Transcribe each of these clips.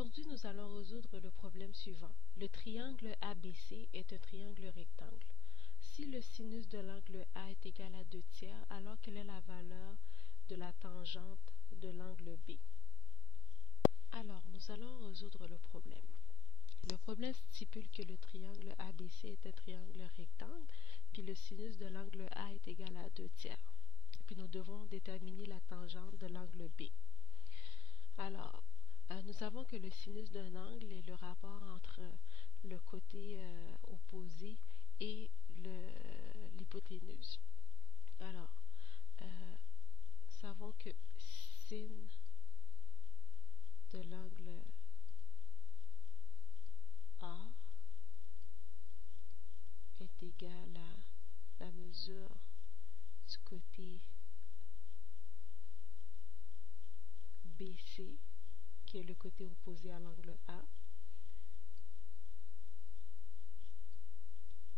Aujourd'hui, nous allons résoudre le problème suivant. Le triangle ABC est un triangle rectangle. Si le sinus de l'angle A est égal à 2 tiers, alors quelle est la valeur de la tangente de l'angle B? Alors, nous allons résoudre le problème. Le problème stipule que le triangle ABC est un triangle rectangle, puis le sinus de l'angle A est égal à 2 tiers. Puis nous devons déterminer la tangente de l'angle B. Alors, nous savons que le sinus d'un angle est le rapport entre le côté opposé et l'hypoténuse. Alors, nous savons que sin de l'angle A est égal à la mesure du côté BC, qui est le côté opposé à l'angle A,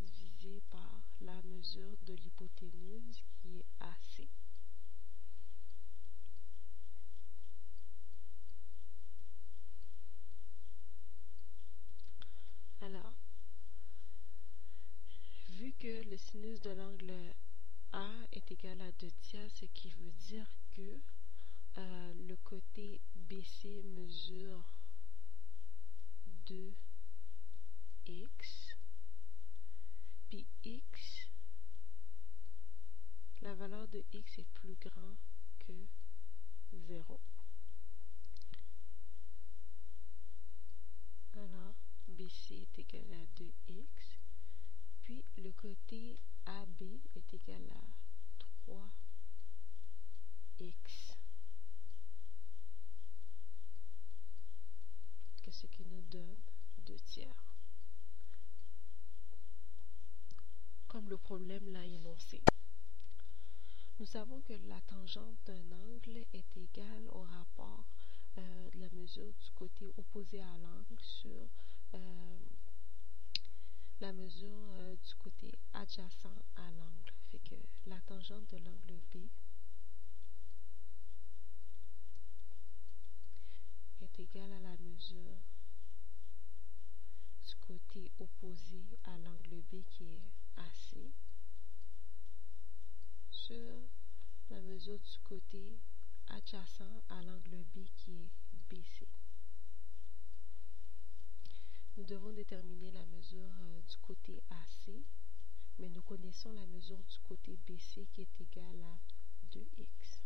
divisé par la mesure de l'hypoténuse qui est AC. Alors, vu que le sinus de l'angle A est égal à 2 tiers, ce qui veut dire que le côté BC mesure 2x, puis x, la valeur de x est plus grand que 0. Alors, BC est égal à 2x, puis le côté AB est égal à 3x, ce qui nous donne 2 tiers, comme le problème l'a énoncé. Nous savons que la tangente d'un angle est égale au rapport de la mesure du côté opposé à l'angle sur la mesure du côté adjacent à l'angle. Fait que la tangente de l'angle B est égale à la mesure du côté opposé à l'angle B qui est AC sur la mesure du côté adjacent à l'angle B qui est BC. Nous devons déterminer la mesure du côté AC, mais nous connaissons la mesure du côté BC qui est égale à 2x.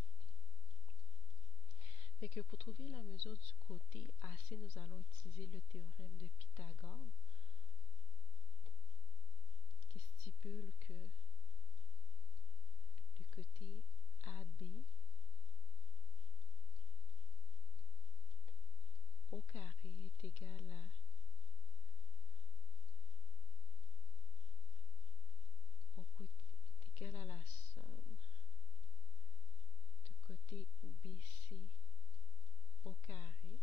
Fait que pour trouver la mesure du côté AC, nous allons utiliser le théorème de Pythagore qui stipule que le côté AB au carré est égal à la somme du côté BC au carré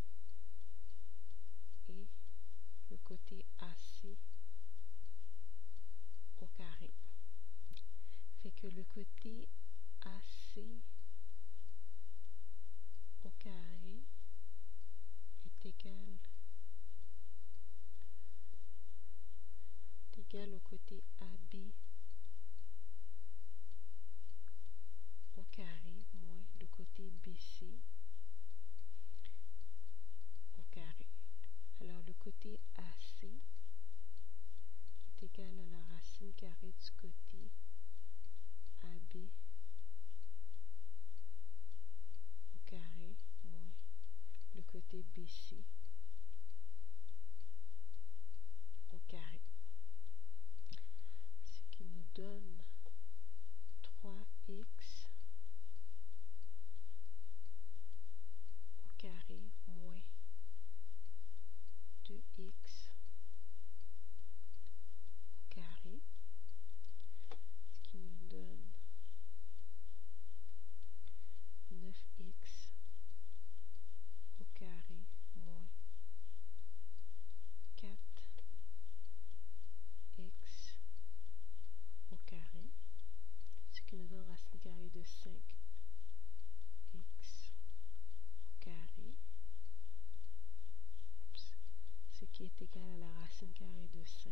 et le côté AC au carré. Fait que le côté AC au carré est égal au côté AB au carré moins le côté BC au carré. Alors le côté AC est égal à la racine carrée du côté AB au carré moins le côté BC au carré. Ce qui nous donne 3x au carré moins 2x au carré, ce qui nous donne 9x au carré moins de 5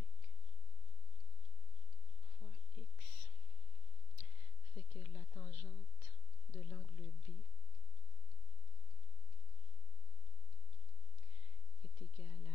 fois x fait que la tangente de l'angle B est égale